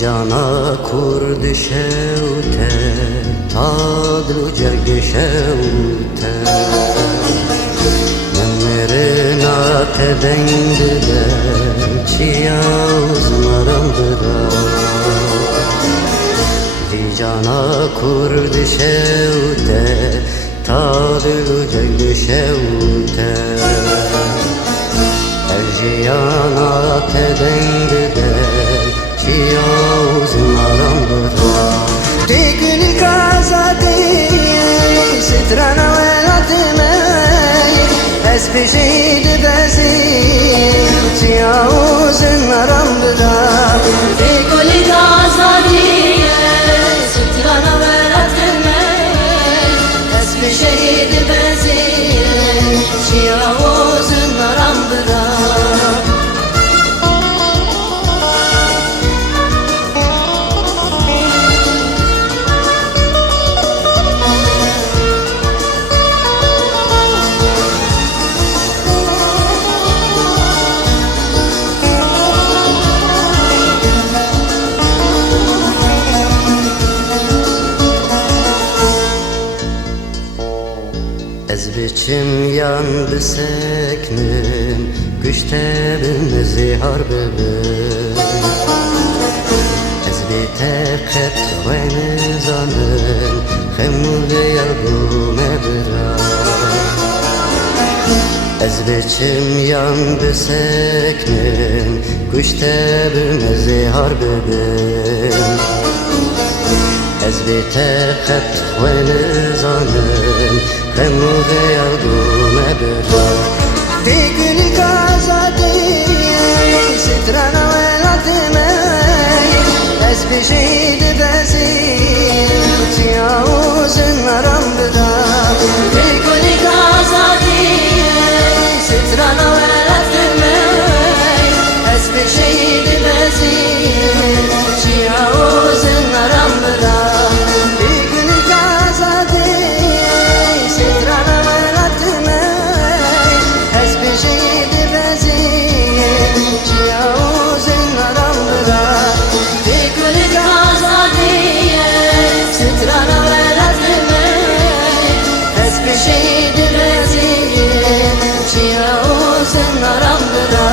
جانا کرد شوته تادلو جرگ شوته نمرنا تبنده چیا uzmarım bıra Cana kurd şevte tadlu cegd şevte Erciyana tedengde çiya uzmarım bıra Teknik azadi sitrana velatime Espişid bezi çiya uzmarım bıra Teknik azadi شهید بزیر شیاوز نرم برا Ez biçim yan biseknim Güçte bilmezi harbibim Ez biteqet xwene zanin Xemule yarbume bira Ez biçim yan biseknim Güçte bilmezi harbibim Ez biteqet xwene zanin Xemule yarbume bira Teknik azadi sitrana velatime Espişid bezi çiya uzmarım bira Teknik azadi sitrana velatime Espişid bezi çiya uzmarım bira Teknik azadi sitrana velatime Espişid bezi çiya uzmarım bira Teknik azadi sitrana velatime Espişid bezi çiya uzmarım bira